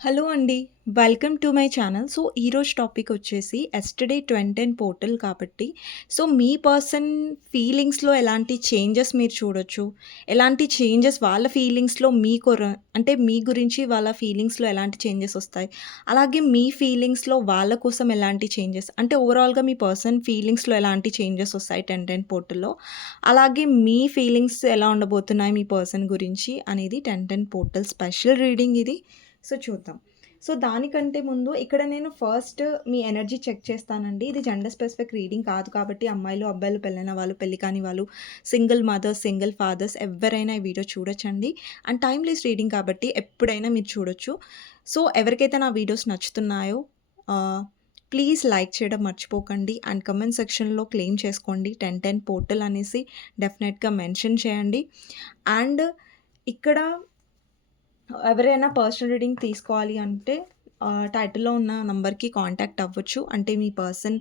Hello అండి. Welcome to my channel. So, ఈరోజు topic వచ్చేసి యెస్టర్‌డే 2010 పోర్టల్ కాబట్టి, సో, మీ పర్సన్ ఫీలింగ్స్‌లో ఎలాంటి చేంజెస్ మీరు చూడొచ్చు? ఎలాంటి చేంజెస్ వాళ్ళ ఫీలింగ్స్‌లో అంటే మీ గురించి వాళ్ళ ఫీలింగ్స్‌లో ఎలాంటి చేంజెస్ ఒస్తాయి? అలాగే మీ ఫీలింగ్స్‌లో వాళ్ళ కోసం ఎలాంటి చేంజెస్ అంటే ఓవరాల్‌గా మీ పర్సన్ ఫీలింగ్స్‌లో ఎలాంటి చేంజెస్ ఒస్తాయి 1010 పోర్టల్‌లో? అలాగే మీ ఫీలింగ్స్ ఎలా ఉండబోతున్నాయి మీ పర్సన్ గురించి అనేది 1010 పోర్టల్ స్పెషల్ రీడింగ్ ఇది. సో, చూద్దాం. సో, దానికంటే ముందు ఇక్కడ నేను ఫస్ట్ మీ ఎనర్జీ చెక్ చేస్తానండి. ఇది జెండర్ స్పెసిఫిక్ రీడింగ్ కాదు కాబట్టి అమ్మాయిలు, అబ్బాయిలు, పెళ్ళైన వాళ్ళు, పెళ్లి కాని వాళ్ళు, సింగిల్ మదర్స్, సింగిల్ ఫాదర్స్ ఎవ్వరైనా ఈ వీడియో చూడొచ్చండి. అండ్ టైమ్‌లెస్ రీడింగ్ కాబట్టి ఎప్పుడైనా మీరు చూడొచ్చు. సో, ఎవరికైతే నా వీడియోస్ నచ్చుతున్నాయో ఆహ్, ప్లీజ్ లైక్ చేయడం మర్చిపోకండి. అండ్ కామెంట్ సెక్షన్‌లో క్లెయిమ్ చేసుకోండి. 1010 పోర్టల్ అనేసి డెఫినెట్‌గా మెన్షన్ చేయండి. అండ్ ఇక్కడ ఎవరైనా పర్సనల్ రీడింగ్ తీసుకోవాలి అంటే టైటిల్‌లో ఉన్న నంబర్‌కి కాంటాక్ట్ అవ్వచ్చు. అంటే మీ పర్సన్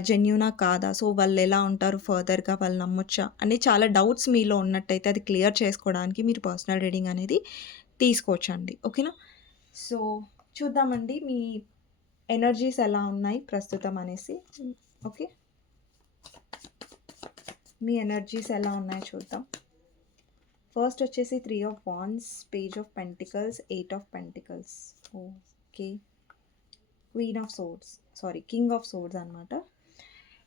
జెన్యూనా కాదా? సో, వాళ్ళెలా ఉంటారు ఫర్దర్‌గా వాళ్ళు నమ్మొచ్చా? అని చాలా డౌట్స్ మీలో ఉన్నట్టయితే అది క్లియర్ చేసుకోవడానికి మీరు పర్సనల్ రీడింగ్ అనేది తీసుకోవచ్చండి. ఓకేనా? సో, చూద్దామండి మీ ఎనర్జీస్ ఎలా ఉన్నాయి ప్రస్తుతం అనేసి. ఓకే. మీ ఎనర్జీస్ ఎలా ఉన్నాయో చూద్దాం. ఫస్ట్ వచ్చేసి 3 of wands, page of pentacles, 8 of pentacles. Okay. King of swords అనమాట.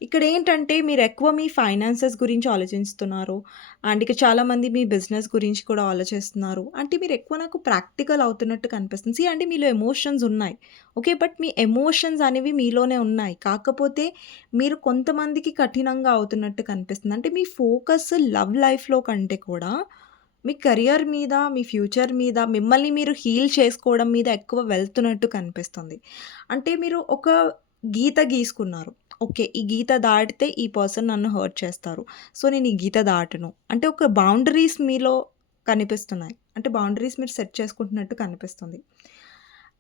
ఇక్కడేంటంటే మీరెక్కువ మీ ఫైనాన్సెస్ గురించి ఆలోచిస్తున్నారు. అండ్ ఇక చాలామంది మీ బిజినెస్ గురించి కూడా ఆలోచిస్తున్నారు. అంటే మీరెక్కువ నాకు ప్రాక్టికల్ అవుతున్నట్టు కనిపిస్తుంది. అంటే మీలో ఎమోషన్స్ ఉన్నాయి. ఓకే. బట్ మీ ఎమోషన్స్ అనేవి మీలోనే ఉన్నాయి. కాకపోతే మీరు కొంతమందికి కఠినంగా అవుతున్నట్టు కనిపిస్తుంది. అంటే మీ ఫోకస్ లవ్ లైఫ్‌లో కంటే కూడా మీ కెరియర్ మీద, మీ ఫ్యూచర్ మీద, మిమ్మల్ని మీరు హీల్ చేసుకోవడం మీద ఎక్కువ వెళ్తున్నట్టు కనిపిస్తుంది. అంటే మీరు ఒక గీత గీసుకున్నారు. ఓకే. ఈ గీత దాటితే ఈ పర్సన్ నన్ను హర్ట్ చేస్తారు. సో, నేను ఈ గీత దాటను. అంటే ఒక బౌండరీస్ మీలో కనిపిస్తున్నాయి. అంటే బౌండరీస్ మీరు సెట్ చేసుకుంటున్నట్టు కనిపిస్తుంది.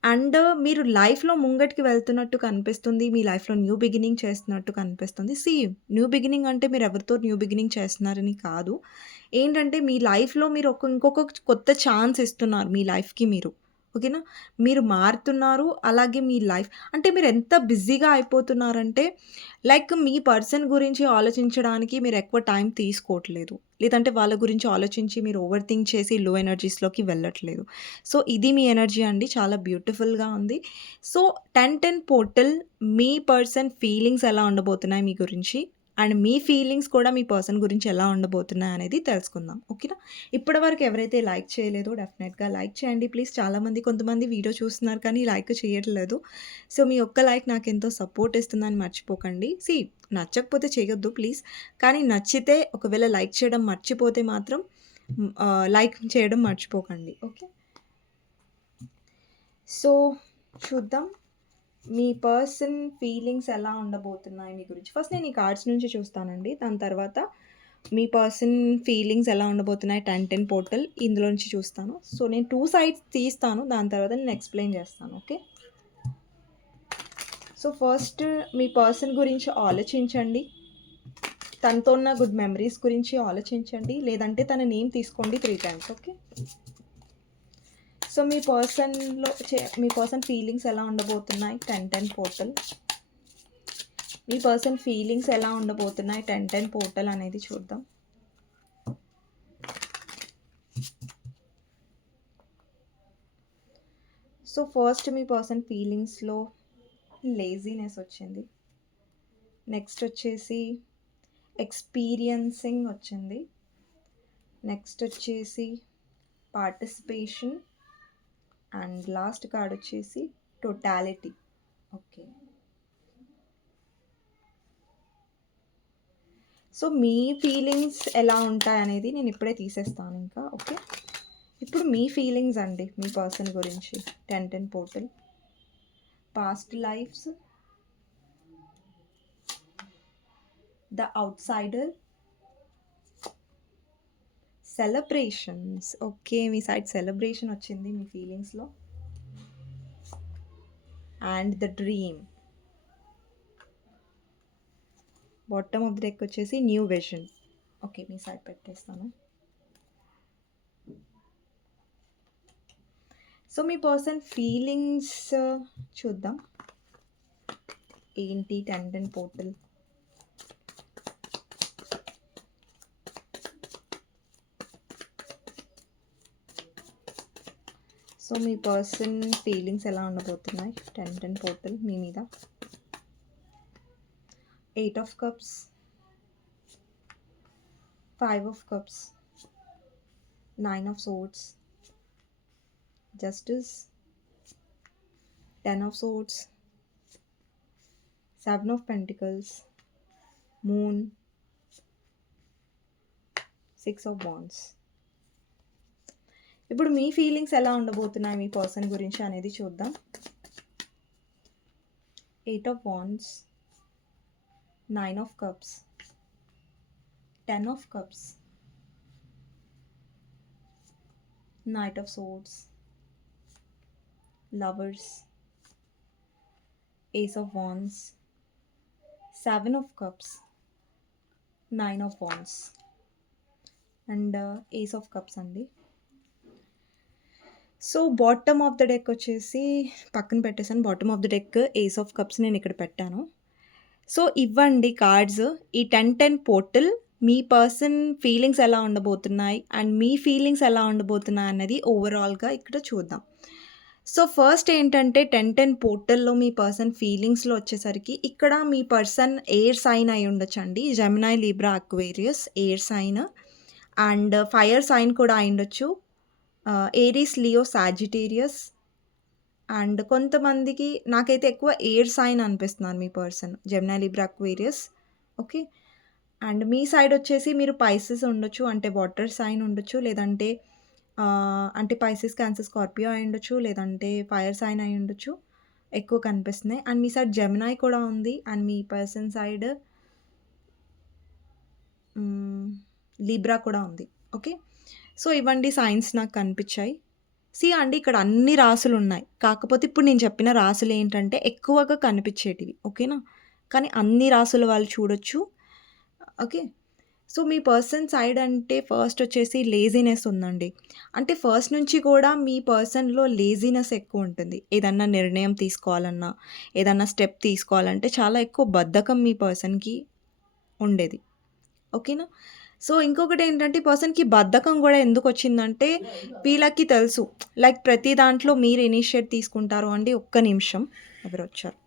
అండ్ మీరు లైఫ్‌లో ముంగటికి వెళ్తున్నట్టు కనిపిస్తుంది. మీ లైఫ్‌లో న్యూ బిగినింగ్ చేస్తున్నట్టు కనిపిస్తుంది. న్యూ బిగినింగ్ అంటే మీరు ఎవరితో న్యూ బిగినింగ్ చేస్తున్నారని కాదు. ఏంటంటే మీ లైఫ్‌లో మీరు ఇంకొక కొత్త ఛాన్స్ ఇస్తున్నారు మీ లైఫ్‌కి మీరు. ఓకేనా? మీరు మారుతున్నారు. అలాగే మీ లైఫ్ అంటే మీరెంత బిజీగా అయిపోతున్నారంటే, లైక్ మీ పర్సన్ గురించి ఆలోచించడానికి మీరెక్కువ టైం తీసుకోవట్లేదు. లేదంటే వాళ్ళ గురించి ఆలోచించి మీరు ఓవర్ థింక్ చేసి లో ఎనర్జీస్‌లోకి వెళ్ళట్లేదు. సో, ఇది మీ ఎనర్జీ అండి. చాలా బ్యూటిఫుల్‌గా ఉంది. సో, 1010 పోర్టల్ మీ పర్సన్ ఫీలింగ్స్ ఎలా ఉండబోతున్నాయి మీ గురించి, అండ్ మీ ఫీలింగ్స్ కూడా మీ పర్సన్ గురించి ఎలా ఉండబోతున్నాయనేది తెలుసుకుందాం. ఓకేనా? ఇప్పటివరకు ఎవరైతే లైక్ చేయలేదో డెఫినెట్‌గా లైక్ చేయండి ప్లీజ్. కొంతమంది వీడియో చూస్తున్నారు కానీ లైక్ చేయట్లేదు. సో, మీ ఒక్క లైక్ నాకెంతో సపోర్ట్ ఇస్తుందని మర్చిపోకండి. నచ్చకపోతే చేయొద్దు ప్లీజ్. కానీ నచ్చితే ఒకవేళ లైక్ చేయడం మర్చిపోతే మాత్రం లైక్ చేయడం మర్చిపోకండి. ఓకే. సో, చూద్దాం. మీ పర్సన్ ఫీలింగ్స్ ఎలా ఉండబోతున్నాయి మీ గురించి. ఫస్ట్ నేను ఈ కార్డ్స్ నుంచి చూస్తానండి. దాని తర్వాత మీ పర్సన్ ఫీలింగ్స్ ఎలా ఉండబోతున్నాయి 1010 పోర్టల్ ఇందులో నుంచి చూస్తాను. సో, నేను 2 సైడ్స్ తీస్తాను. దాని తర్వాత నేను ఎక్స్‌ప్లెయిన్ చేస్తాను. ఓకే. సో, ఫస్ట్ మీ పర్సన్ గురించి ఆలోచించండి. తనతో ఉన్న గుడ్ మెమరీస్ గురించి ఆలోచించండి. లేదంటే తన నేమ్ తీసుకోండి 3 టైమ్స్. ఓకే. సో, మీ పర్సన్ ఫీలింగ్స్ ఎలా ఉండబోతున్నాయి 1010 పోర్టల్. మీ పర్సన్ ఫీలింగ్స్ ఎలా ఉండబోతున్నాయి 1010 పోర్టల్ అనేది చూద్దాం. సో, ఫస్ట్ మీ పర్సన్ ఫీలింగ్స్‌లో లేజీనెస్ వచ్చింది. నెక్స్ట్ వచ్చేసి ఎక్స్‌పీరియన్సింగ్ వచ్చింది. నెక్స్ట్ వచ్చేసి పార్టిసిపేషన్. అండ్ లాస్ట్ కార్డ్ వచ్చేసి టోటాలిటీ. ఓకే. సో, మీ ఫీలింగ్స్ ఎలా ఉంటాయనేది నేను ఇప్పుడే తీసేస్తాను ఇంకా. ఓకే. ఇప్పుడు మీ ఫీలింగ్స్ అండి మీ పర్సన్ గురించి 1010 portal. Past lives, the outsider, celebrations. Okay. మీ సైడ్ సెలబ్రేషన్ వచ్చింది మీ ఫీలింగ్స్‌లో. And the dream. Bottom of the deck వచ్చేసి న్యూ విజన్. ఓకే. మీ సైడ్ పెట్టేస్తాను. సో మీ పర్సన్ ఫీలింగ్స్ చూద్దాం. ఏంటి 10 పోర్టల్? సో మీ పర్సన్ ఫీలింగ్స్ ఎలా ఉండబోతున్నాయి 10 పోర్టల్ మీ మీద? 8 of cups, 5 of cups, 9 of swords, justice, 10 of swords, 7 of pentacles, moon, 6 of wands. ఇప్పుడు మీ ఫీలింగ్స్ ఎలా ఉండబోతున్నాయి మీ పర్సన్ గురించి అనేది చూద్దాం. 8 of wands, 9 of cups, 10 of cups, Knight of Swords, Lovers, Ace of Wands, 7 of Cups, 9 of Wands and Ace of Cups అండి. So bottom of the deck వచ్చేసి పక్కన పెట్టేసాను. Bottom of the deck ace of cups నేను ఇక్కడ పెట్టాను. So ఇవ్వండి cards. ఈ 10 portal మీ person feelings ఎలా ఉండబోతున్నాయి అండ్ మీ ఫీలింగ్స్ ఎలా ఉండబోతున్నాయి అన్నది ఓవరాల్గా ఇక్కడ చూద్దాం. సో ఫస్ట్ ఏంటంటే 10 పోర్టల్లో మీ పర్సన్ ఫీలింగ్స్లో వచ్చేసరికి ఇక్కడ మీ పర్సన్ ఎయిర్ సైన్ అయి ఉండొచ్చండి. Gemini, Libra, Aquarius air sign and fire sign కూడా అయి ఉండొచ్చు. ఏరీస్, లియో, సాజిటేరియస్ అండ్ కొంతమందికి నాకైతే ఎక్కువ ఎయిర్ సైన్ అనిపిస్తున్నారు మీ person. Gemini, Libra, Aquarius. Okay. And మీ సైడ్ వచ్చేసి మీరు పైసెస్ ఉండొచ్చు, అంటే వాటర్ సైన్ ఉండొచ్చు, లేదంటే అంటే పైసెస్, క్యాన్సర్, స్కార్పియో అయి ఉండొచ్చు, లేదంటే ఫైర్ సైన్ అయి ఉండొచ్చు. ఎక్కువ కనిపిస్తున్నాయి. అండ్ మీ సైడ్ జెమినై కూడా ఉంది and me person side Libra కూడా ఉంది. ఓకే. సో ఇవ్వండి సైన్స్ నాకు కనిపించాయి. అండి ఇక్కడ అన్ని రాసులు ఉన్నాయి. కాకపోతే ఇప్పుడు నేను చెప్పిన రాసులు ఏంటంటే ఎక్కువగా కనిపించేటివి. ఓకేనా? కానీ అన్ని రాసుల వాళ్ళు చూడొచ్చు. ఓకే. సో మీ పర్సన్ సైడ్ అంటే ఫస్ట్ వచ్చేసి లేజినెస్ ఉందండి. అంటే ఫస్ట్ నుంచి కూడా మీ పర్సన్లో లేజినెస్ ఎక్కువ ఉంటుంది. ఏదన్నా నిర్ణయం తీసుకోవాలన్నా, ఏదన్నా స్టెప్ తీసుకోవాలంటే చాలా ఎక్కువ బద్ధకం మీ పర్సన్కి ఉండేది. ఓకేనా? సో ఇంకొకటి ఏంటంటే పర్సన్కి బద్ధకం కూడా ఎందుకు వచ్చిందంటే వీళ్ళకి తెలుసు లైక్ ప్రతి దాంట్లో మీరు ఇనిషియేట్ తీసుకుంటారు అండి. ఒక్క నిమిషం, ఎవరు వచ్చారు?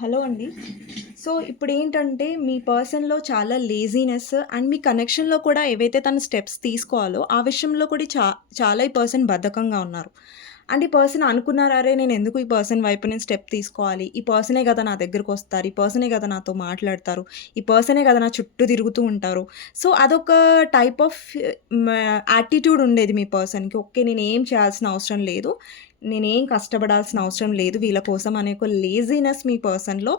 హలో అండి. సో ఇప్పుడు ఏంటంటే మీ పర్సన్లో చాలా లేజినెస్ అండ్ మీ కనెక్షన్లో కూడా ఏవైతే తను స్టెప్స్ తీసుకోవాలో ఆ విషయంలో కూడా చాలా ఈ పర్సన్ బద్ధకంగా ఉన్నారు. అండ్ ఈ పర్సన్ అనుకున్నారు, అరే నేను ఎందుకు ఈ పర్సన్ వైపు నేను స్టెప్ తీసుకోవాలి, ఈ పర్సనే కదా నా దగ్గరకు వస్తారు, ఈ పర్సనే కదా నాతో మాట్లాడతారు, ఈ పర్సనే కదా నా చుట్టూ తిరుగుతూ ఉంటారు. సో అదొక టైప్ ఆఫ్ యాటిట్యూడ్ ఉండేది మీ పర్సన్కి. ఓకే, నేను ఏం చేయాల్సిన అవసరం లేదు, నేనేం కష్టపడాల్సిన అవసరం లేదు వీళ్ళ కోసం అనే ఒక లేజినెస్ మీ పర్సన్లో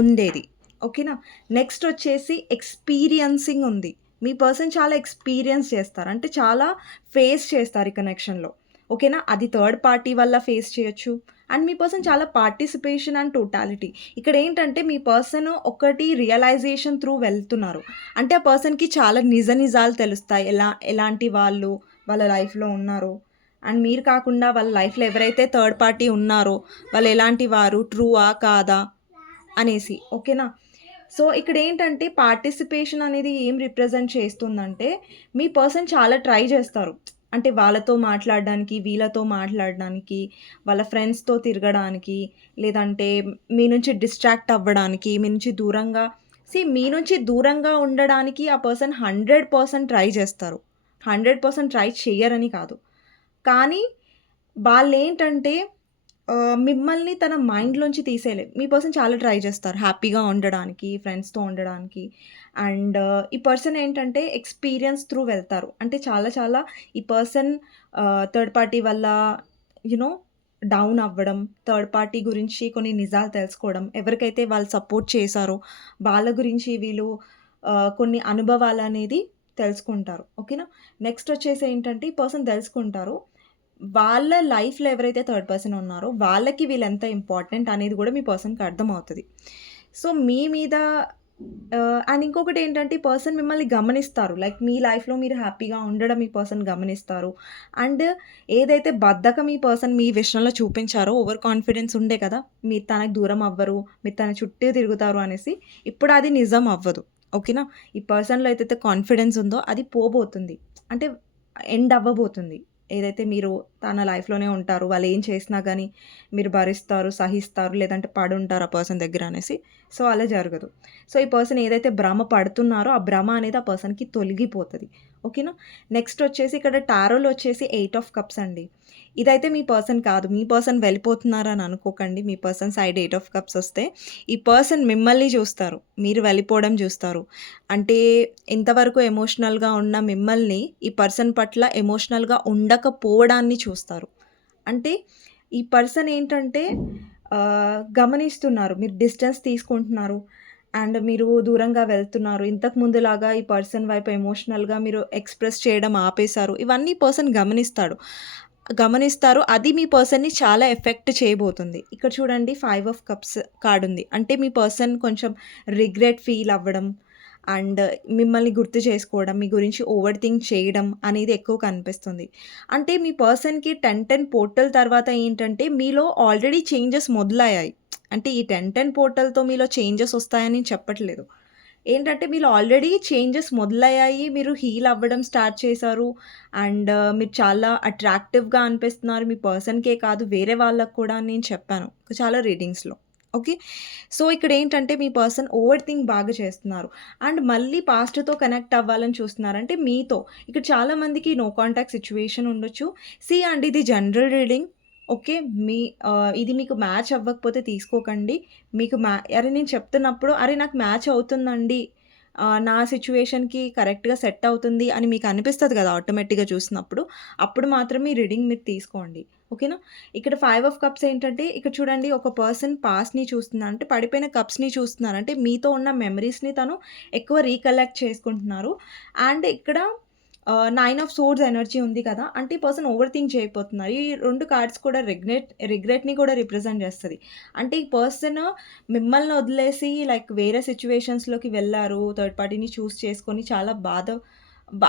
ఉండేది. ఓకేనా? నెక్స్ట్ వచ్చేసి ఎక్స్పీరియన్సింగ్ ఉంది. మీ పర్సన్ చాలా ఎక్స్పీరియన్స్ చేస్తారు, అంటే చాలా ఫేస్ చేస్తారు ఈ కనెక్షన్లో. ఓకేనా? అది థర్డ్ పార్టీ వల్ల ఫేస్ చేయొచ్చు. అండ్ మీ పర్సన్ చాలా పార్టిసిపేషన్ అండ్ టోటాలిటీ. ఇక్కడ ఏంటంటే మీ పర్సన్ ఒకటి రియలైజేషన్ త్రూ వెళ్తున్నారు. అంటే ఆ పర్సన్కి చాలా నిజాలు తెలుస్తాయి, ఎలాంటి వాళ్ళు వాళ్ళ లైఫ్లో ఉన్నారు. అండ్ మీరు కాకుండా వాళ్ళ లైఫ్లో ఎవరైతే థర్డ్ పార్టీ ఉన్నారో వాళ్ళు ఎలాంటి వారు, ట్రూవా కాదా అనేసి. ఓకేనా? సో ఇక్కడ ఏంటంటే పార్టిసిపేషన్ అనేది ఏం రిప్రజెంట్ చేస్తుందంటే మీ పర్సన్ చాలా ట్రై చేస్తారు. అంటే వాళ్ళతో మాట్లాడడానికి, వీళ్ళతో మాట్లాడడానికి, వాళ్ళ ఫ్రెండ్స్తో తిరగడానికి, లేదంటే మీ నుంచి డిస్ట్రాక్ట్ అవ్వడానికి, మీ నుంచి దూరంగా ఉండడానికి ఆ పర్సన్ 100% ట్రై చేస్తారు. 100% ట్రై చెయ్యరని కాదు. కానీ వాళ్ళేంటంటే మిమ్మల్ని తన మైండ్‌లోంచి తీసేయలే. మీ పర్సన్ చాలా ట్రై చేస్తారు హ్యాపీగా ఉండడానికి, ఫ్రెండ్స్‌తో ఉండడానికి. అండ్ ఈ పర్సన్ ఏంటంటే ఎక్స్‌పీరియన్స్ త్రూ వెళ్తారు. అంటే చాలా చాలా ఈ పర్సన్ థర్డ్ పార్టీ వల్ల యూ నో డౌన్ అవ్వడం, థర్డ్ పార్టీ గురించి కొన్ని నిజాలు తెలుసుకోవడం, ఎవరికైతే వాళ్ళు సపోర్ట్ చేశారో వాళ్ళ గురించి వీళ్ళు కొన్ని అనుభవాలనేది తెలుసుకుంటారు. ఓకేనా? నెక్స్ట్ వచ్చేసి ఏంటంటే ఈ పర్సన్ తెలుసుకుంటారు. వాళ్ళ లైఫ్‌లో ఎవరైతే థర్డ్ పర్సన్ ఉన్నారో, వాళ్ళకి వీళ్ళెంత ఇంపార్టెంట్ అనేది గూడా మీ పర్సన్‌కి అర్థమవుతది. సో, మీ మీద అండ్ ఇంకొకటేంటంటే, ఈ పర్సన్ మిమ్మల్ని గమనిస్తారు. లైక్ మీ లైఫ్‌లో మీరు హ్యాపీగా ఉండడం ఈ పర్సన్ గమనిస్తారు. అండ్ ఏదైతే బద్ధకం ఈ పర్సన్ మీ విషయంలో చూపించారో, ఓవర్ కాన్ఫిడెన్స్ ఉండే కదా! మీరు తనకి దూరం అవ్వరు, మీరు తన చుట్టే తిరుగుతారు అనేసి, ఇప్పుడు అది నిజం అవ్వదు. ఓకేనా? ఈ పర్సన్‌లో ఏదైతే కాన్ఫిడెన్స్ ఉందో అది పోబోతుంది. అంటే ఎండ్ అవ్వబోతుంది. ఏదైతే మీరు తన లైఫ్‌లోనే ఉంటారు. వాళ్ళేం చేసినా గానీ మీరు భరిస్తారు, సహిస్తారు, లేదంటే పడుంటారు ఆ పర్సన్ దగ్గర అనేసి. సో, అలా జరగదు. సో, ఈ పర్సన్ ఏదైతే భ్రమ పడుతున్నారో, ఆ భ్రమ అనేది ఆ పర్సన్‌కి తొలగిపోతది. ఓకేనా? నెక్స్ట్ వచ్చేసి ఇక్కడ టారోలో వచ్చేసి 8 ఆఫ్ కప్స్ అండి. ఇదైతే మీ పర్సన్ కాదు. మీ పర్సన్ వెళ్ళిపోతున్నారని అనుకోకండి. మీ పర్సన్ సైడ్ 8 ఆఫ్ కప్స్ వస్తే, ఈ పర్సన్ మిమ్మల్ని చూస్తారు. మీరు వెళ్ళిపోవడం చూస్తారు. అంటే ఇంతవరకు ఎమోషనల్‌గా ఉన్న మిమ్మల్ని ఈ పర్సన్ పట్ల ఎమోషనల్‌గా ఉండకపోవడాన్ని చూస్తారు. అంటే ఈ పర్సన్ ఏంటంటే గమనిస్తున్నారు. మీరు డిస్టెన్స్ తీసుకుంటున్నారు. అండ్ మీరు దూరంగా వెళ్తున్నారు. ఇంతకు ముందులాగా ఈ పర్సన్ వైపు ఎమోషనల్‌గా మీరు ఎక్స్‌ప్రెస్ చేయడం ఆపేశారు. ఇవన్నీ పర్సన్ గమనిస్తారు. అది మీ పర్సన్‌ని చాలా ఎఫెక్ట్ చేయబోతుంది. ఇక్కడ చూడండి 5 ఆఫ్ కప్స్ కార్డ్ ఉంది. అంటే మీ పర్సన్ కొంచెం రిగ్రెట్ ఫీల్ అవ్వడం అండ్ మిమ్మల్ని గుర్తు చేసుకోవడం, మీ గురించి ఓవర్ థింక్ చేయడం అనేది ఎక్కువ కనిపిస్తుంది. అంటే మీ పర్సన్‌కి 10, 10 పోర్టల్ తర్వాత ఏంటంటే మీలో ఆల్రెడీ చేంజెస్ మొదలయ్యాయి. అంటే ఈ 10, 10 పోర్టల్‌తో మీలో చేంజెస్ వస్తాయని చెప్పట్లేదు. ఏంటంటే మీలో ఆల్రెడీ చేంజెస్ మొదలయ్యాయి. మీరు హీల్ అవ్వడం స్టార్ట్ చేశారు. అండ్ మీరు చాలా అట్రాక్టివ్‌గా అనిపిస్తున్నారు. మీ పర్సన్‌కే కాదు వేరే వాళ్ళకి కూడా అని నేను చెప్పాను. చాలా రీడింగ్స్‌లో. ఓకే. సో, ఇక్కడేంటంటే మీ పర్సన్ ఓవర్ థింక్ బాగా చేస్తున్నారు. అండ్ మళ్ళీ పాస్ట్‌తో కనెక్ట్ అవ్వాలని చూస్తున్నారు. అంటే మీతో. ఇక్కడ చాలా మందికి నో కాంటాక్ట్ సిట్యుయేషన్ ఉండొచ్చు. సీ అండి ఇది జనరల్ రీడింగ్. ఓకే. ఇది మీకు మ్యాచ్ అవ్వకపోతే తీసుకోకండి. మీకు అరే నేను చెప్తున్నప్పుడు అరే నాకు మ్యాచ్ అవుతుందండి. నా సిట్యుయేషన్‌కి కరెక్ట్‌గా సెట్ అవుతుంది అని మీకు అనిపిస్తది కదా! ఆటోమేటిక్‌గా చూసినప్పుడు. అప్పుడు మాత్రమే ఈ రీడింగ్ మీరు తీసుకోండి. ఓకేనా? ఇక్కడ 5 ఆఫ్ కప్స్ ఏంటంటే ఇక్కడ చూడండి ఒక పర్సన్ పాస్ట్‌ని చూస్తున్నారు. అంటే పడిపోయిన కప్స్‌ని చూస్తున్నారు. అంటే మీతో ఉన్న మెమరీస్‌ని తను ఎక్కువ రీకలెక్ట్ చేసుకుంటున్నారు. అండ్ ఇక్కడ 9 ఆఫ్ సోర్డ్స్ ఎనర్జీ ఉంది కదా! అంటే ఈ పర్సన్ ఓవర్ థింక్ చేయకపోతున్నారు. ఈ 2 కార్డ్స్ కూడా రిగ్రెట్‌ని కూడా రిప్రజెంట్ చేస్తది. అంటే ఈ పర్సన్ మిమ్మల్ని వదిలేసి లైక్ వేరే సిట్యుయేషన్స్‌లోకి వెళ్లారు. థర్డ్ పార్టీని చూజ్ చేసుకొని చాలా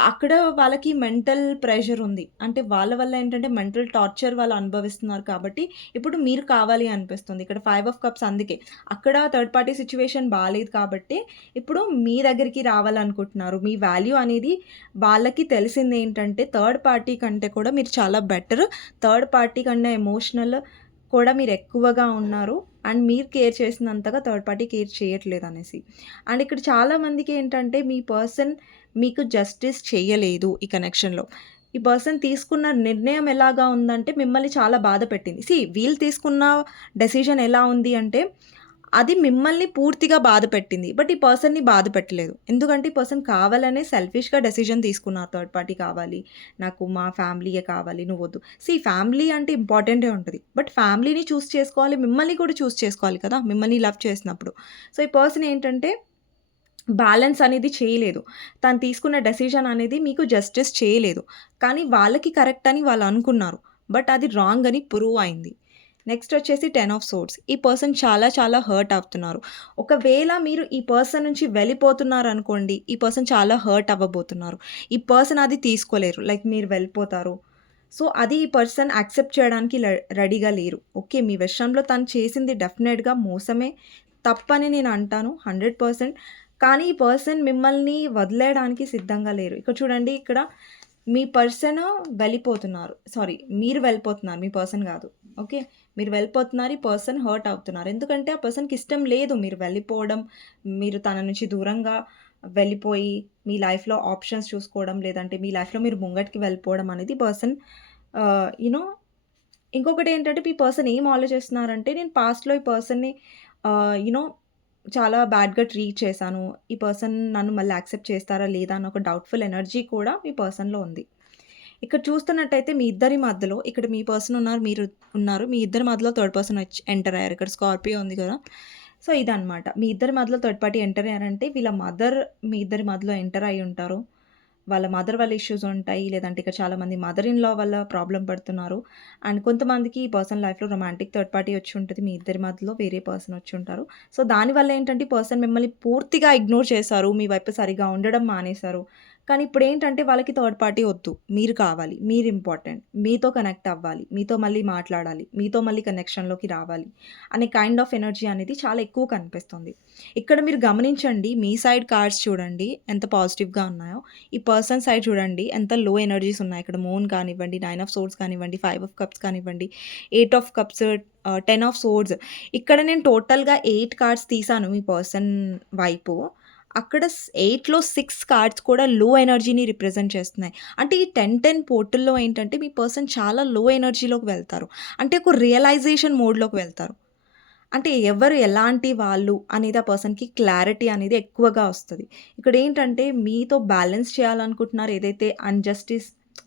అక్కడ వాళ్ళకి మెంటల్ ప్రెషర్ ఉంది. అంటే వాళ్ళ వల్ల ఏంటంటే మెంటల్ టార్చర్ వాళ్ళు అనుభవిస్తున్నారు కాబట్టి, ఇప్పుడు మీరు కావాలి అనిపిస్తుంది. ఇక్కడ 5 ఆఫ్ కప్స్ అందుకే. అక్కడ థర్డ్ పార్టీ సిట్యుయేషన్ బాలేదు కాబట్టి, ఇప్పుడు మీ దగ్గరికి రావాలనుకుంటున్నారు. మీ వాల్యూ అనేది వాళ్ళకి తెలిసిందేంటంటే థర్డ్ పార్టీ కంటే కూడా మీరు చాలా బెటర్. థర్డ్ పార్టీ కన్నా ఎమోషనల్ కూడా మీరెక్కువగా ఉన్నారు. అండ్ మీరు కేర్ చేసినంతగా థర్డ్ పార్టీ కేర్ చేయట్లేదనేసి. అండ్ ఇక్కడ చాలా మందికేంటంటే మీ పర్సన్ మీకు జస్టిస్ చెయ్యలేదు ఈ కనెక్షన్‌లో. ఈ పర్సన్ తీసుకున్న నిర్ణయం ఎలాగా ఉందంటే మిమ్మల్ని చాలా బాధ పెట్టింది. వీళ్ళు తీసుకున్న డెసిషన్ ఎలా ఉంది అంటే అది మిమ్మల్ని పూర్తిగా బాధ పెట్టింది. బట్ ఈ పర్సన్‌ని బాధ పెట్టలేదు. ఎందుకంటే ఈ పర్సన్ కావాలనే సెల్ఫిష్‌గా డెసిషన్ తీసుకున్నారు. థర్డ్ పార్టీ కావాలి. నాకు మా ఫ్యామిలీయే కావాలి. నువ్వొద్దు. ఫ్యామిలీ అంటే ఇంపార్టెంటే ఉంటది. బట్ ఫ్యామిలీని చూజ్ చేసుకోవాలి. మిమ్మల్ని కూడా చూజ్ చేసుకోవాలి కదా! మిమ్మల్ని లవ్ చేసినప్పుడు. సో, ఈ పర్సన్ ఏంటంటే బ్యాలెన్స్ అనేది చేయలేదు. తను తీసుకున్న డెసిషన్ అనేది మీకు జస్టిస్ చేయలేదు. కానీ వాళ్ళకి కరెక్ట్ అని వాళ్ళు అనుకున్నారు. బట్ అది రాంగ్ అని ప్రూవ్ అయింది. నెక్స్ట్ వచ్చేసి 10 ఆఫ్ సోర్డ్స్. ఈ పర్సన్ చాలా చాలా హర్ట్ అవుతున్నారు. ఒకవేళ మీరు ఈ పర్సన్ నుంచి వెళ్ళిపోతున్నారనుకోండి, ఈ పర్సన్ చాలా హర్ట్ అవ్వబోతున్నారు. ఈ పర్సన్ అది తీసుకోలేరు. లైక్ మీరు వెళ్ళిపోతారు. సో, అది ఈ పర్సన్ యాక్సెప్ట్ చేయడానికి రెడీగా లేరు. ఓకే. మీ విషయంలో తను చేసింది డెఫినెట్‌గా మోసమే. తప్పని నేను అంటాను 100%. కానీ ఈ పర్సన్ మిమ్మల్ని వదిలేయడానికి సిద్ధంగా లేరు. ఇక్కడ చూడండి ఇక్కడ మీ పర్సన్ వెళ్ళిపోతున్నారు. సారీ మీరు వెళ్ళిపోతున్నారు. మీ పర్సన్ గాదు. ఓకే. మీరు వెళ్ళిపోతున్నారు. ఈ పర్సన్ హర్ట్ అవుతున్నారు. ఎందుకంటే ఆ పర్సన్‌కి ఇష్టం లేదు మీరు వెళ్ళిపోవడం. మీరు తన నుంచి దూరంగా వెళ్ళిపోయి మీ లైఫ్‌లో ఆప్షన్స్ చూసుకోవడం లేదంటే మీ లైఫ్‌లో మీరు ముంగటికి వెళ్ళిపోవడం అనేది పర్సన్ యూ నో ఇంకొకటేంటంటే మీ పర్సన్ ఏం ఆలోచిస్తున్నారంటే నేను పాస్ట్‌లో ఈ పర్సన్‌ని యూ నో చాలా బ్యాడ్‌గా ట్రీట్ చేశాను. ఈ పర్సన్ నన్ను మళ్ళీ యాక్సెప్ట్ చేస్తారా లేదా అన్న ఒక డౌట్‌ఫుల్ ఎనర్జీ కూడా మీ పర్సన్‌లో ఉంది. ఇక్కడ చూస్తున్నట్టయితే మీ ఇద్దరి మధ్యలో ఇక్కడ మీ పర్సన్ ఉన్నారు, మీరు ఉన్నారు. మీ ఇద్దరి మధ్యలో థర్డ్ పర్సన్ వచ్చి ఎంటర్ అయ్యారు. ఇక్కడ స్కార్పియో ఉంది కదా! సో, ఇదనమాట. మీ ఇద్దరి మధ్యలో థర్డ్ పార్టీ ఎంటర్ అయ్యారంటే వీళ్ళ మదర్ మీ ఇద్దరి మధ్యలో ఎంటర్ అయ్యుంటారు. వాళ్ళ మదర్ వల్ల ఇష్యూస్ ఉంటాయి. లేదంటే ఇక్కడ చాలామంది మదర్ ఇన్ లా వల్ల ప్రాబ్లమ్ పడుతున్నారు. అండ్ కొంతమందికి ఈ పర్సన్ లైఫ్‌లో రొమాంటిక్ థర్డ్ పార్టీ వచ్చి ఉంటది. మీ ఇద్దరి మధ్యలో వేరే పర్సన్ వచ్చుంటారు. సో, దానివల్ల ఏంటంటే ఈ పర్సన్ మిమ్మల్ని పూర్తిగా ఇగ్నోర్ చేశారు. మీ వైపు సరిగ్గా ఉండడం మానేశారు. కానీ ఇప్పుడేంటంటే వాళ్ళకి థర్డ్ పార్టీ వద్దు. మీరు కావాలి. మీరు ఇంపార్టెంట్. మీతో కనెక్ట్ అవ్వాలి. మీతో మళ్ళీ మాట్లాడాలి. మీతో మళ్ళీ కనెక్షన్‌లోకి రావాలి. అనే కైండ్ ఆఫ్ ఎనర్జీ అనేది చాలా ఎక్కువ కనిపిస్తుంది. ఇక్కడ మీరు గమనించండి. మీ సైడ్ కార్డ్స్ చూడండి ఎంత పాజిటివ్‌గా ఉన్నాయో. ఈ పర్సన్ సైడ్ చూడండి ఎంత లో ఎనర్జీస్ ఉన్నాయి. ఇక్కడ మూన్ కానివ్వండి, 9 ఆఫ్ సోర్డ్స్ కానివ్వండి, 5 ఆఫ్ కప్స్ కానివ్వండి, 8 ఆఫ్ కప్స్, 10 ఆఫ్ సోర్డ్స్. ఇక్కడ నేను టోటల్‌గా 8 కార్డ్స్ తీసాను మీ పర్సన్ వైపు. అక్కడ 8లో 6 కార్డ్స్ కూడా లో ఎనర్జీని రిప్రజెంట్ చేస్తున్నాయి. అంటే ఈ 10, 10 పోర్టల్‌లో ఏంటంటే మీ పర్సన్ చాలా లో ఎనర్జీలోకి వెళ్తారు. అంటే ఒక రియలైజేషన్ మోడ్‌లోకి వెళ్తారు. అంటే ఎవరు ఎలాంటి వాళ్ళు అనేది ఆ పర్సన్‌కి క్లారిటీ అనేది ఎక్కువగా వస్తది. ఇక్కడేంటంటే మీతో బ్యాలెన్స్ చేయాలనుకుంటున్నారు ఏదైతే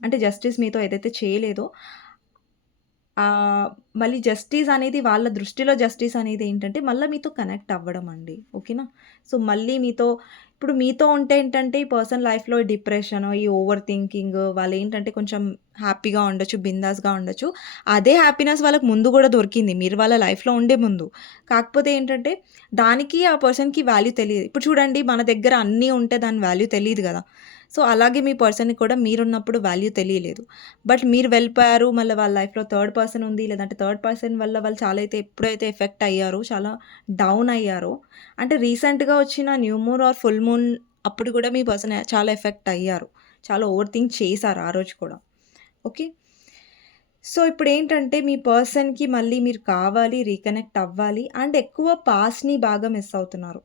అంటే జస్టిస్ మీతో ఏదైతే చేయలేదో మళ్ళీ జస్టిస్ అనేది వాళ్ళ దృష్టిలో జస్టిస్ అనేది ఏంటంటే మళ్ళా మీతో కనెక్ట్ అవ్వడం అండి. ఓకేనా? సో, మళ్ళీ ఇప్పుడు మీతో ఉంటే ఏంటంటే ఈ పర్సన్ లైఫ్‌లో డిప్రెషన్, ఈ ఓవర్ థింకింగ్ వాళ్ళేంటంటే కొంచెం హ్యాపీగా ఉండొచ్చు, బిందాస్‌గా ఉండొచ్చు. అదే హ్యాపీనెస్ వాళ్ళకి ముందు గూడా దొరికింది. మీరు వాళ్ళ లైఫ్‌లో ఉండే ముందు. కాకపోతే ఏంటంటే దానికి ఆ పర్సన్‌కి వాల్యూ తెలియదు. ఇప్పుడు చూడండి మన దగ్గర అన్నీ ఉంటే దాని వాల్యూ తెలీదు గదా! సో, అలాగే మీ పర్సన్‌కి కూడా మీరున్నప్పుడు వాల్యూ తెలియలేదు. బట్ మీరు వెళ్ళిపోయారు. మళ్ళీ వాళ్ళ లైఫ్‌లో థర్డ్ పర్సన్ ఉంది. లేదంటే థర్డ్ పర్సన్ వల్ల వాళ్ళు చాలా ఎప్పుడైతే ఎఫెక్ట్ అయ్యారో, చాలా డౌన్ అయ్యారో, అంటే రీసెంట్‌గా వచ్చిన new moon or full moon అప్పుడు కూడా మీ పర్సన్ చాలా ఎఫెక్ట్ అయ్యారు. చాలా ఓవర్ థింక్ చేశారు ఆ రోజు కూడా. ఓకే. సో, ఇప్పుడేంటంటే మీ పర్సన్‌కి మళ్ళీ మీరు కావాలి, రీకనెక్ట్ అవ్వాలి అండ్ ఎక్కువ పాస్ట్‌ని బాగా మిస్ అవుతున్నారు.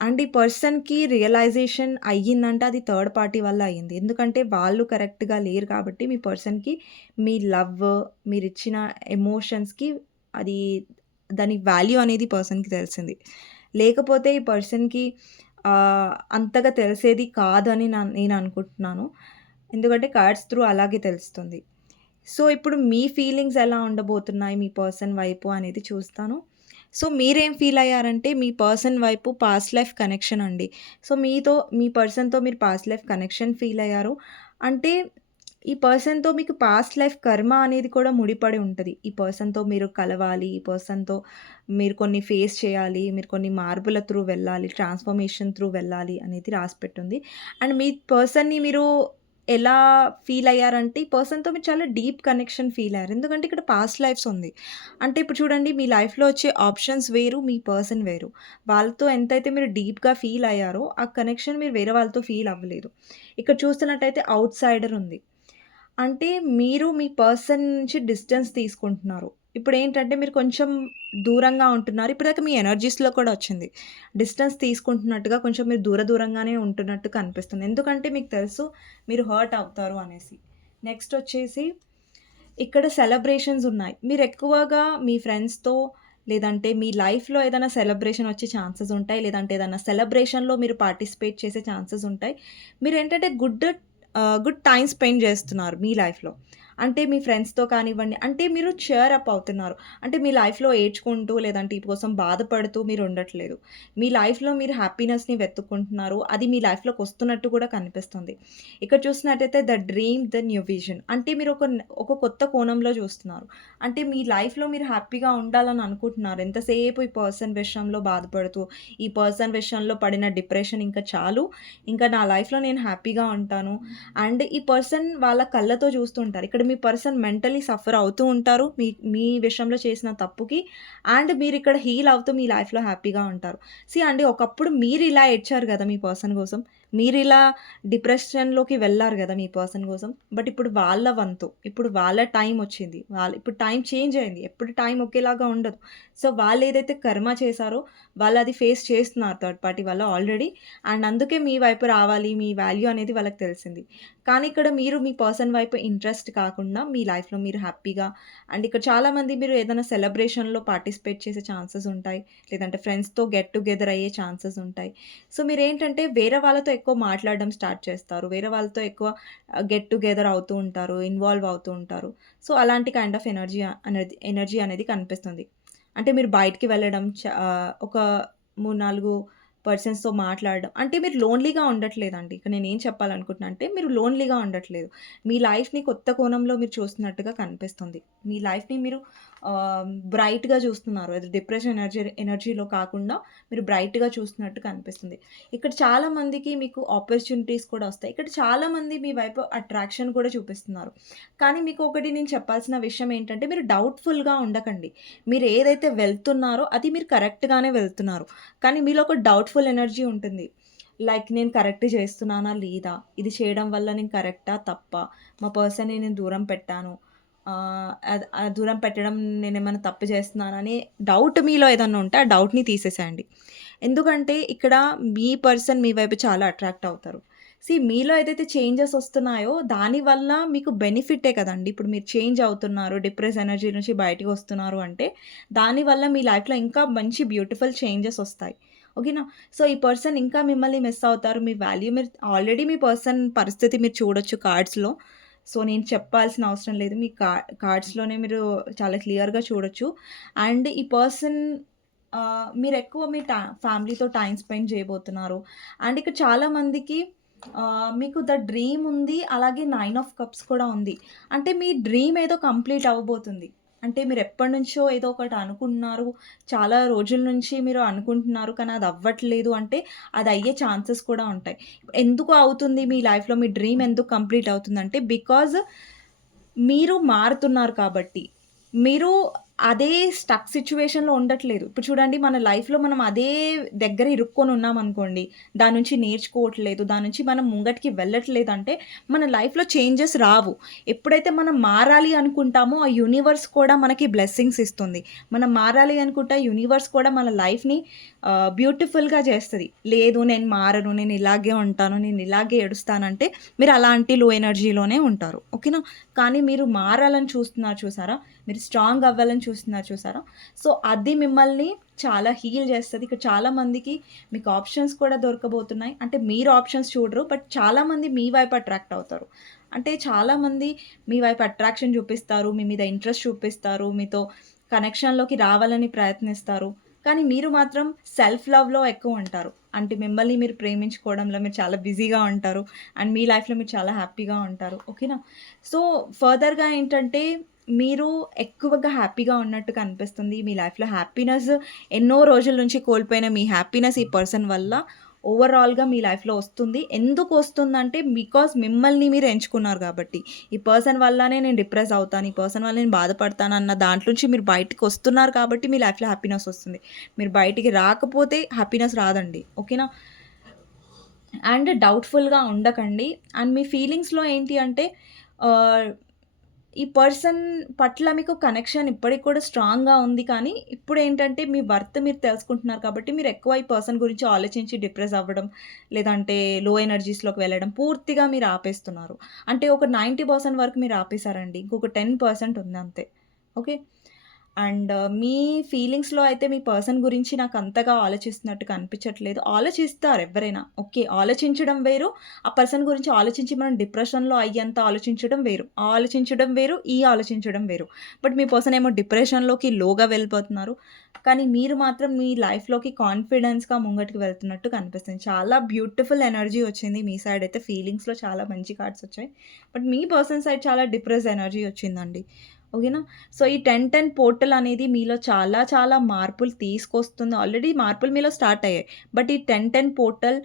అండ్ ఈ పర్సన్‌కి రియలైజేషన్ అయ్యిందంటే అది థర్డ్ పార్టీ వల్ల అయింది. ఎందుకంటే వాళ్ళు కరెక్ట్‌గా లేరు కాబట్టి మీ పర్సన్‌కి మీ లవ్, మీరిచ్చిన ఎమోషన్స్‌కి అది దాని వాల్యూ అనేది పర్సన్‌కి తెలిసింది. లేకపోతే ఈ పర్సన్‌కి అంతగా తెలిసేది కాదని నేను అనుకుంటున్నాను. ఎందుకంటే కార్డ్స్ త్రూ అలాగే తెలుస్తుంది. సో, ఇప్పుడు మీ ఫీలింగ్స్ ఎలా ఉండబోతున్నాయి మీ పర్సన్ వైపు అనేది చూస్తాను. సో, మీరేం ఫీల్ అయ్యారంటే మీ పర్సన్ వైపు పాస్ట్ లైఫ్ కనెక్షన్ అండి. సో, మీ పర్సన్‌తో మీరు పాస్ట్ లైఫ్ కనెక్షన్ ఫీల్ అయ్యారు. అంటే ఈ పర్సన్‌తో మీకు పాస్ట్ లైఫ్ కర్మ అనేది కూడా ముడిపడి ఉంటది. ఈ పర్సన్‌తో మీరు కలవాలి. ఈ పర్సన్‌తో మీరు కొన్ని ఫేస్ చేయాలి. మీరు కొన్ని మార్పుల త్రూ వెళ్ళాలి. ట్రాన్స్‌ఫర్మేషన్ త్రూ వెళ్ళాలి అనేది రాసిపెట్టుంది. అండ్ మీ పర్సన్‌ని మీరు ఎలా ఫీల్ అయ్యారంటే, ఈ పర్సన్‌తో మీరు చాలా డీప్ కనెక్షన్ ఫీల్ అయ్యారు. ఎందుకంటే ఇక్కడ పాస్ట్ లైఫ్స్ ఉంది. అంటే ఇప్పుడు చూడండి మీ లైఫ్‌లో వచ్చే ఆప్షన్స్ వేరు, మీ పర్సన్ వేరు. వాళ్ళతో ఎంతైతే మీరు డీప్‌గా ఫీల్ అయ్యారో, ఆ కనెక్షన్ మీరు వేరే వాళ్ళతో ఫీల్ అవ్వలేదు. ఇక్కడ చూస్తున్నట్టయితే ఔట్‌సైడర్ ఉంది. అంటే మీరు మీ పర్సన్ నుంచి డిస్టెన్స్ తీసుకుంటున్నారు. ఇప్పుడేంటంటే మీరు కొంచెం దూరంగా ఉంటున్నారు. ఇప్పటిదాకా మీ ఎనర్జీస్‌లో కూడా వచ్చింది. డిస్టెన్స్ తీసుకుంటున్నట్టుగా కొంచెం మీరు దూరంగానే ఉంటున్నట్టు కనిపిస్తుంది. ఎందుకంటే మీకు తెలుసు మీరు హర్ట్ అవుతారు అనేసి. నెక్స్ట్ వచ్చేసి ఇక్కడ సెలబ్రేషన్స్ ఉన్నాయి. మీరెక్కువగా మీ ఫ్రెండ్స్‌తో లేదంటే మీ లైఫ్‌లో ఏదైనా సెలబ్రేషన్ వచ్చే ఛాన్సెస్ ఉంటాయి. లేదంటే ఏదైనా సెలబ్రేషన్‌లో మీరు పార్టిసిపేట్ చేసే ఛాన్సెస్ ఉంటాయి. మీరేంటంటే గుడ్ టైమ్ స్పెండ్ చేస్తున్నారు మీ లైఫ్‌లో. అంటే మీ ఫ్రెండ్స్‌తో కానివ్వండి, అంటే మీరు చీర్ అప్ అవుతున్నారు. అంటే మీ లైఫ్‌లో ఏడ్చుకుంటూ లేదంటే వీటి కోసం బాధపడుతూ మీరు ఉండట్లేదు. మీ లైఫ్‌లో మీరు హ్యాపీనెస్‌ని వెతుక్కుంటున్నారు. అది మీ లైఫ్‌లోకి వస్తున్నట్టు కూడా కనిపిస్తుంది. ఇక్కడ చూసినట్టయితే the dream, the new vision. అంటే మీరు ఒక కొత్త కోణంలో చూస్తున్నారు. అంటే మీ లైఫ్‌లో మీరు హ్యాపీగా ఉండాలని అనుకుంటున్నారు. ఎంతసేపు ఈ పర్సన్ విషయంలో బాధపడుతూ, ఈ పర్సన్ విషయంలో పడిన డిప్రెషన్ ఇంకా చాలు. ఇంకా నా లైఫ్‌లో నేను హ్యాపీగా ఉంటాను. అండ్ ఈ పర్సన్ వాళ్ళ కళ్ళతో చూస్తుంటారు. ఇక్కడ మీ పర్సన్ మెంటల్లీ సఫర్ అవుతూ ఉంటారు. మీ మీ విషయంలో చేసిన తప్పుకి. అండ్ మీరిక్కడ హీల్ అవుతూ మీ లైఫ్‌లో హ్యాపీగా ఉంటారు. అండి ఒకప్పుడు మీరు ఇలా ఏడ్చారు గదా! మీ పర్సన్ కోసం. మీరిలా డిప్రెషన్‌లోకి వెళ్లారు గదా! మీ పర్సన్ కోసం. బట్ ఇప్పుడు వాళ్ళ వంతు. ఇప్పుడు వాళ్ళ టైమొచ్చింది. ఇప్పుడు టైం చేంజ్ అయింది. ఎప్పుడు టైం ఒకేలాగా ఉండదు. సో, వాళ్ళేదైతే కర్మ చేశారో వాళ్ళది ఫేస్ చేస్తున్నారు థర్డ్ పార్టీ వల్ల ఆల్రెడీ. అండ్ అందుకే మీ వైపు రావాలి. మీ వాల్యూ అనేది వాళ్ళకి తెలిసింది. కానీ ఇక్కడ మీరు మీ పర్సన్ వైపు ఇంట్రెస్ట్ కాకుండా మీ లైఫ్‌లో మీరు హ్యాపీగా అండ్ ఇక్కడ చాలామంది మీరు ఏదైనా సెలబ్రేషన్‌లో పార్టిసిపేట్ చేసే ఛాన్సెస్ ఉంటాయి. లేదంటే ఫ్రెండ్స్‌తో గెట్ టుగెదర్ అయ్యే ఛాన్సెస్ ఉంటాయి. సో, మీరేంటంటే వేరే వాళ్ళతో ఎక్కువ మాట్లాడడం స్టార్ట్ చేస్తారు. వేరే వాళ్ళతో ఎక్కువ గెట్ టుగెదర్ అవుతూ ఉంటారు. ఇన్వాల్వ్ అవుతూ ఉంటారు. సో, అలాంటి కైండ్ ఆఫ్ ఎనర్జీ అనేది కనిపిస్తుంది. అంటే మీరు బయటికి వెళ్ళడం ఒక 3, 4 పర్సన్స్‌తో మాట్లాడడం. అంటే మీరు లోన్‌లీగా ఉండట్లేదండి. ఇక్కడ నేనేం చెప్పాలనుకుంటున్నా అంటే మీరు లోన్‌లీగా ఉండట్లేదు. మీ లైఫ్‌ని కొత్త కోణంలో మీరు చూస్తున్నట్టుగా కనిపిస్తుంది. మీ లైఫ్‌ని మీరు బ్రైట్‌గా చూస్తున్నారు. అది డిప్రెషన్ ఎనర్జీలో కాకుండా మీరు బ్రైట్‌గా చూస్తున్నట్టు కనిపిస్తుంది. ఇక్కడ చాలా మందికి మీకు ఆపర్చునిటీస్ కూడా వస్తాయి. ఇక్కడ చాలామంది మీ వైపు అట్రాక్షన్ కూడా చూపిస్తున్నారు. కానీ మీకు ఒకటి నేను చెప్పాల్సిన విషయం ఏంటంటే మీరు డౌట్‌ఫుల్‌గా ఉండకండి. మీరు ఏదైతే వెళ్తున్నారో అది మీరు కరెక్ట్‌గానే వెళ్తున్నారు. కానీ మీలో ఒక డౌట్‌ఫుల్ ఎనర్జీ ఉంటుంది. లైక్ నేను కరెక్ట్ చేస్తున్నానా లేదా? ఇది చేయడం వల్ల నేను కరెక్టా? తప్పా? మా పర్సన్‌ని నేను దూరం పెట్టాను. దూరం పెట్టడం నేనేమైనా తప్పు చేస్తున్నానని డౌట్ మీలో ఏదన్నా ఉంటే ఆ డౌట్‌ని తీసేసేయండి. ఎందుకంటే ఇక్కడ మీ పర్సన్ మీ వైపు చాలా అట్రాక్ట్ అవుతారు. మీలో ఏదైతే చేంజెస్ వస్తున్నాయో దానివల్ల మీకు బెనిఫిటే కదండీ! ఇప్పుడు మీరు చేంజ్ అవుతున్నారు. డిప్రెస్ ఎనర్జీ నుంచి బయటికి వస్తున్నారు అంటే దానివల్ల మీ లైఫ్‌లో ఇంకా మంచి బ్యూటిఫుల్ చేంజెస్ వస్తాయి. ఓకేనా? సో, ఈ పర్సన్ ఇంకా మిమ్మల్ని మిస్ అవుతారు. మీ వాల్యూ మీరు ఆల్రెడీ మీ పర్సన్ పరిస్థితి మీరు చూడొచ్చు కార్డ్స్‌లో. సో, నేను చెప్పాల్సిన అవసరం లేదు. మీ కార్డ్స్‌లోనే మీరు చాలా క్లియర్‌గా చూడొచ్చు. అండ్ ఈ పర్సన్ మీరెక్కువ మీ ఫ్యామిలీతో టైమ్ స్పెండ్ చేయబోతున్నారు. అండ్ ఇక్కడ చాలా మందికి మీకు ద డ్రీమ్ ఉంది. అలాగే 9 ఆఫ్ కప్స్ కూడా ఉంది. అంటే మీ డ్రీమ్ ఏదో కంప్లీట్ అవ్వబోతుంది. అంటే మీరెప్పటినుంచో ఏదో ఒకటి అనుకుంటున్నారు. చాలా రోజుల నుంచి మీరు అనుకుంటున్నారు. కానీ అది అవ్వట్లేదు అంటే అది అయ్యే ఛాన్సెస్ కూడా ఉంటాయి. ఎందుకు అవుతుంది మీ లైఫ్‌లో మీ డ్రీమ్ ఎందుకు కంప్లీట్ అవుతుందంటే బికాజ్ మీరు మారుతున్నారు కాబట్టి. మీరు అదే స్టక్ సిట్యుయేషన్‌లో ఉండట్లేదు. ఇప్పుడు చూడండి మన లైఫ్‌లో మనం అదే దగ్గర ఇరుక్కొని ఉన్నామనుకోండి. దాని నుంచి నేర్చుకోవట్లేదు. దాని నుంచి మనం ముంగటికి వెళ్ళట్లేదంటే మన లైఫ్‌లో చేంజెస్ రావు. ఎప్పుడైతే మనం మారాలి అనుకుంటామో ఆ యూనివర్స్ కూడా మనకి బ్లెస్సింగ్స్ ఇస్తుంది. మనం మారాలి అనుకుంటే యూనివర్స్ కూడా మన లైఫ్‌ని బ్యూటిఫుల్‌గా చేస్తది. లేదు నేను మారను, నేను ఇలాగే ఉంటాను, నేను ఇలాగే ఏడుస్తానంటే మీరు అలాంటి లో ఎనర్జీలోనే ఉంటారు. ఓకేనా? కానీ మీరు మారాలని చూస్తున్నారు చూసారా? మీరు స్ట్రాంగ్ అవ్వాలని చూస్తున్నారు చూసారా? సో, అది మిమ్మల్ని చాలా హీల్ చేస్తది. ఇక్కడ చాలామందికి మీకు ఆప్షన్స్ కూడా దొరకబోతున్నాయి. అంటే మీరు ఆప్షన్స్ చూడరు. బట్ చాలామంది మీ వైపు అట్రాక్ట్ అవుతారు. అంటే చాలామంది మీ వైపు అట్రాక్షన్ చూపిస్తారు. మీ మీద ఇంట్రెస్ట్ చూపిస్తారు. మీతో కనెక్షన్‌లోకి రావాలని ప్రయత్నిస్తారు. కానీ మీరు మాత్రం సెల్ఫ్ లవ్‌లో ఎక్కువ ఉంటారు. అంటే మిమ్మల్ని మీరు ప్రేమించుకోవడంలో మీరు చాలా బిజీగా ఉంటారు. అండ్ మీ లైఫ్‌లో మీరు చాలా హ్యాపీగా ఉంటారు. ఓకేనా? సో, ఫర్దర్‌గా ఏంటంటే మీరు ఎక్కువగా హ్యాపీగా ఉన్నట్టుగా అనిపిస్తుంది. మీ లైఫ్‌లో హ్యాపీనెస్ ఎన్నో రోజుల నుంచి కోల్పోయిన మీ హ్యాపీనెస్ ఈ పర్సన్ వల్ల ఓవరాల్‌గా మీ లైఫ్‌లో వస్తుంది. ఎందుకు వస్తుందంటే బికాజ్ మిమ్మల్ని మీరు ఎంచుకున్నారు కాబట్టి. ఈ పర్సన్ వల్లనే నేను డిప్రెస్ అవుతాను. ఈ పర్సన్ వల్ల నేను బాధపడతాను అన్న దాంట్లో నుంచి మీరు బయటికి వస్తున్నారు కాబట్టి మీ లైఫ్‌లో హ్యాపీనెస్ వస్తుంది. మీరు బయటికి రాకపోతే హ్యాపీనెస్ రాదండి. ఓకేనా? అండ్ డౌట్‌ఫుల్‌గా ఉండకండి. అండ్ మీ ఫీలింగ్స్‌లో ఏంటి అంటే ఆహ్, ఈ పర్సన్ పట్ల మీకు కనెక్షన్ ఇప్పటికి కూడా స్ట్రాంగ్‌గా ఉంది. కానీ ఇప్పుడేంటంటే మీ వర్త్ మీరు తెలుసుకుంటున్నారు కాబట్టి మీరెక్కువ ఈ పర్సన్ గురించి ఆలోచించి డిప్రెస్ అవ్వడం, లేదంటే లో ఎనర్జీస్‌లోకి వెళ్ళడం పూర్తిగా మీరు ఆపేస్తున్నారు. అంటే ఒక 90% వరకు మీరు ఆపేసారండి. ఇంకొక 10% ఉంది అంతే. ఓకే. అండ్ మీ ఫీలింగ్స్‌లో అయితే మీ పర్సన్ గురించి నాకంతగా ఆలోచిస్తున్నట్టు కనిపించట్లేదు. ఆలోచిస్తారు ఎవ్వరైనా. ఓకే. ఆలోచించడం వేరు. ఆ పర్సన్ గురించి ఆలోచించి మనం డిప్రెషన్‌లో అయ్యేంత ఆలోచించడం వేరు. ఆ ఆలోచించడం వేరు. ఈ ఆలోచించడం వేరు. బట్ మీ పర్సన్ ఏమో డిప్రెషన్‌లోకి లోగా వెళ్ళిపోతున్నారు. కానీ మీరు మాత్రం మీ లైఫ్‌లోకి కాన్ఫిడెన్స్‌గా ముంగటికి వెళ్తున్నట్టు కనిపిస్తుంది. చాలా బ్యూటిఫుల్ ఎనర్జీ వచ్చింది మీ సైడ్ అయితే ఫీలింగ్స్‌లో చాలా మంచి కార్డ్స్ వచ్చాయి. బట్ మీ పర్సన్ సైడ్ చాలా డిప్రెస్ ఎనర్జీ వచ్చిందండి. ఓకేనా? సో, ఈ 10, 10 పోర్టల్ అనేది మీలో చాలా చాలా మార్పులు తీసుకొస్తుంది. ఆల్రెడీ మార్పులు మీలో స్టార్ట్ అయ్యాయి. బట్ ఈ 10, 10 పోర్టల్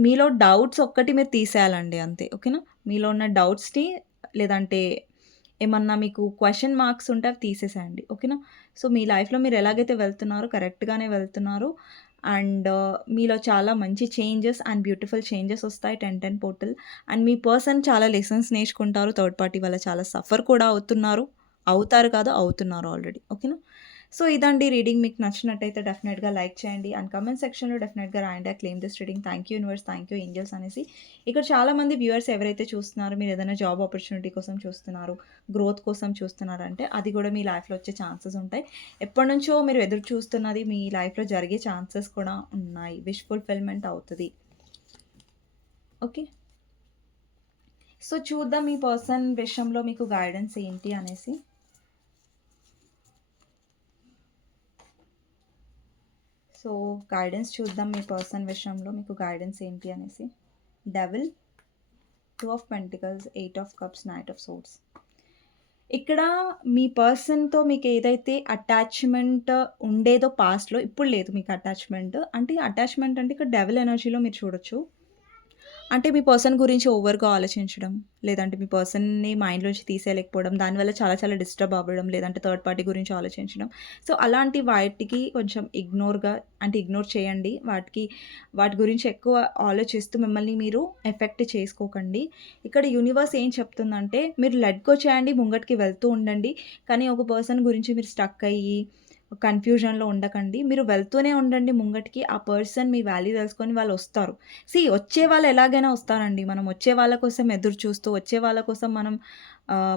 మీలో డౌట్స్ ఒక్కటి మీరు తీసేయాలండి అంతే. ఓకేనా? మీలో ఉన్న డౌట్స్‌ని లేదంటే ఏమన్నా మీకు క్వెషన్ మార్క్స్ ఉంటే అవి తీసేసేయండి. ఓకేనా? సో, మీ లైఫ్‌లో మీరు ఎలాగైతే వెళ్తున్నారో కరెక్ట్‌గానే వెళ్తున్నారు. అండ్ మీలో చాలా మంచి చేంజెస్ అండ్ బ్యూటిఫుల్ చేంజెస్ వస్తాయి 10-10 పోర్టల్. అండ్ మీ పర్సన్ చాలా లెసన్స్ నేర్చుకుంటారు. థర్డ్ పార్టీ వల్ల చాలా సఫర్ కూడా అవుతున్నారు. అవుతారు కాదు, అవుతున్నారు ఆల్రెడీ. ఓకేనా? సో, ఇదండి రీడింగ్. మీకు నచ్చినట్టయితే డెఫినెట్‌గా లైక్ చేయండి. అండ్ కామెంట్ సెక్షన్‌లో డెఫినెట్‌గా రాయండి I claim this reading. Thank you universe, thank you angels అనేసి. ఇక్కడ చాలామంది వ్యూవర్స్ ఎవరైతే చూస్తున్నారో, మీరు ఏదైనా జాబ్ ఆపర్చునిటీ కోసం చూస్తున్నారు, గ్రోత్ కోసం చూస్తున్నారంటే అది కూడా మీ లైఫ్‌లో వచ్చే ఛాన్సెస్ ఉంటాయి. ఎప్పటినుంచో మీరు ఎదురు చూస్తున్నది మీ లైఫ్‌లో జరిగే ఛాన్సెస్ కూడా ఉన్నాయి. విష్ ఫుల్‌ఫిల్‌మెంట్ అవుతది. ఓకే. సో, చూద్దాం మీ పర్సన్ విషయంలో మీకు గైడెన్స్ ఏంటి అనేసి. సో, గైడెన్స్ చూద్దాం మీ పర్సన్ విషయంలో మీకు గైడెన్స్ ఏంటి అనేసి. Devil, 2 of pentacles, 8 of cups, knight of swords. ఇక్కడ మీ పర్సన్‌తో మీకు ఏదైతే అటాచ్‌మెంట్ ఉండేదో పాస్ట్‌లో, ఇప్పుడు లేదు మీకు అటాచ్‌మెంట్. అంటే అటాచ్‌మెంట్ అంటే ఇక్కడ డెవిల్ ఎనర్జీలో మీరు చూడొచ్చు. అంటే మీ పర్సన్ గురించి ఓవర్‌గా ఆలోచించడం, లేదంటే మీ పర్సన్‌ని మైండ్‌లోంచి తీసేయలేకపోవడం, దానివల్ల చాలా చాలా డిస్టర్బ్ అవ్వడం, లేదంటే థర్డ్ పార్టీ గురించి ఆలోచించడం. సో, అలాంటి వాటికి కొంచెం ఇగ్నోర్ చేయండి. వాటి గురించి ఎక్కువ ఆలోచిస్తూ మిమ్మల్ని మీరు ఎఫెక్ట్ చేసుకోకండి. ఇక్కడ యూనివర్స్ ఏం చెప్తుందంటే, మీరు లెట్ గో చేయండి, ముంగటికి వెళ్తూ ఉండండి. కానీ ఒక పర్సన్ గురించి మీరు స్టక్ అయ్యి కన్‌ఫ్యూజన్‌లో ఉండకండి. మీరు వెళ్తూనే ఉండండి ముంగటికి. ఆ పర్సన్ మీ వాల్యూ తెలుసుకొని వాళ్ళొస్తారు. వచ్చేవాళ్ళు ఎలాగైనా వస్తారండి. మనం వచ్చే వాళ్ళ కోసం ఎదురు చూస్తూ, వచ్చే వాళ్ళ కోసం మనం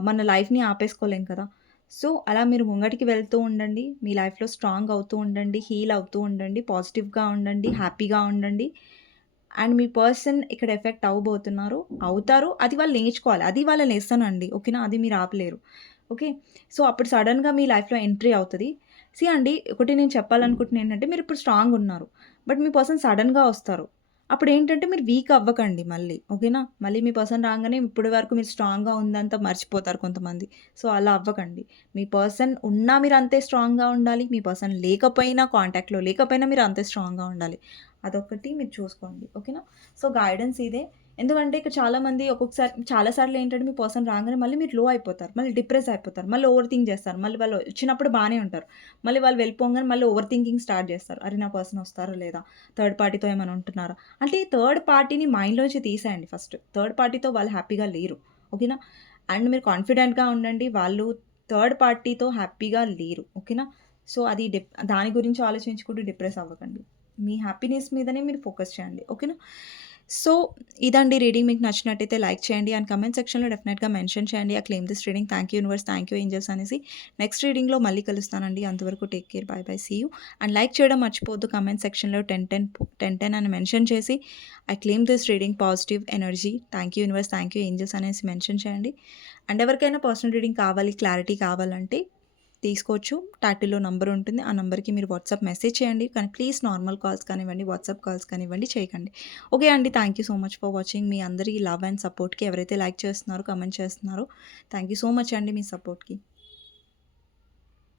మన లైఫ్‌ని ఆపేసుకోలేం కదా! సో, అలా మీరు ముంగటికి వెళ్తూ ఉండండి. మీ లైఫ్‌లో స్ట్రాంగ్ అవుతూ ఉండండి. హీల్ అవుతూ ఉండండి. పాజిటివ్‌గా ఉండండి. హ్యాపీగా ఉండండి. అండ్ మీ పర్సన్ ఇక్కడ ఎఫెక్ట్ అవ్వబోతున్నారు. అవుతారు. అది వాళ్ళు నేర్చుకోవాలి. అది వాళ్ళ లెసన్ అండి. ఓకేనా? అది మీరు ఆపలేరు. ఓకే. సో, అప్పుడు సడెన్‌గా మీ లైఫ్‌లో ఎంట్రీ అవుతది. అండి, ఒకటి నేను చెప్పాలనుకుంటున్నా ఏంటంటే, మీరిప్పుడు స్ట్రాంగ్ ఉన్నారు. బట్ మీ పర్సన్ సడెన్‌గా వస్తారు. అప్పుడేంటంటే మీరు వీక్ అవ్వకండి మళ్ళీ. ఓకేనా? మళ్ళీ మీ పర్సన్ రాంగానే ఇప్పటి వరకు మీరు స్ట్రాంగ్‌గా ఉందంతా మర్చిపోతారు కొంతమంది. సో, అలా అవ్వకండి. మీ పర్సన్ ఉన్నా మీరు అంతే స్ట్రాంగ్‌గా ఉండాలి. మీ పర్సన్ లేకపోయినా, కాంటాక్ట్‌లో లేకపోయినా మీరు అంతే స్ట్రాంగ్‌గా ఉండాలి. అదొక్కటి మీరు చూసుకోండి. ఓకేనా? సో, గైడెన్స్ ఇదే. ఎందుకంటే ఇక్కడ చాలామంది ఒక్కొక్కసారి చాలా సార్లు ఏంటంటే మీ పర్సన్ రాంగానే మళ్ళీ మీరు లో అయిపోతారు. మళ్ళీ డిప్రెస్ అయిపోతారు. మళ్ళీ ఓవర్ థింక్ చేస్తారు. మళ్ళీ వాళ్ళు వచ్చినప్పుడు బానే ఉంటారు. మళ్ళీ వాళ్ళు వెళ్ళిపోంగానే మళ్ళీ ఓవర్ థింకింగ్ స్టార్ట్ చేస్తారు. అరే! నా పర్సన్ వస్తారా లేదా? థర్డ్ పార్టీతో ఏమైనా ఉంటున్నారా? అంటే ఈ థర్డ్ పార్టీని మైండ్‌లోంచి తీసేయండి ఫస్ట్. థర్డ్ పార్టీతో వాళ్ళు హ్యాపీగా లేరు. ఓకేనా? అండ్ మీరు కాన్ఫిడెంట్‌గా ఉండండి. వాళ్ళు థర్డ్ పార్టీతో హ్యాపీగా లేరు. ఓకేనా? సో, అది దాని గురించి ఆలోచించుకుంటూ డిప్రెస్ అవ్వకండి. మీ హ్యాపీనెస్ మీదనే మీరు ఫోకస్ చేయండి. ఓకేనా? సో, ఇదండి రీడింగ్. మీకు నచ్చినట్టయితే లైక్ చేయండి. అండ్ కామెంట్ సెక్షన్‌లో డెఫినెట్‌గా మెన్షన్ చేయండి. I claim this reading. Thank you universe, thank you angels అనేసి. నెక్స్ట్ రీడింగ్‌లో మళ్ళీ కలుస్తానండి. అంతవరకు take care. Bye bye. See you. And like చేయడం మర్చిపోవద్దు. కామెంట్ సెక్షన్‌లో 10-10 అని మెన్షన్ చేసి I claim this reading positive energy. Thank you universe, thank you angels అనేసి మెన్షన్ చేయండి. అండ్ ఎవరికైనా పర్సనల్ రీడింగ్ కావాలి, క్లారిటీ కావాలంటే తీసుకోవచ్చు. టైటిల్‌లో నంబర్ ఉంటుంది. ఆ నంబర్‌కి మీరు వాట్సాప్ మెసేజ్ చేయండి. కానీ ప్లీజ్ నార్మల్ కాల్స్ కానివ్వండి, వాట్సాప్ కాల్స్ కానివ్వండి చేయకండి. ఓకే అండి. Thank you so much for watching. మీ అందరి లవ్ అండ్ సపోర్ట్‌కి ఎవరైతే లైక్ చేస్తున్నారో, కామెంట్ చేస్తున్నారో థాంక్ యూ సో మచ్ అండి మీ సపోర్ట్‌కి.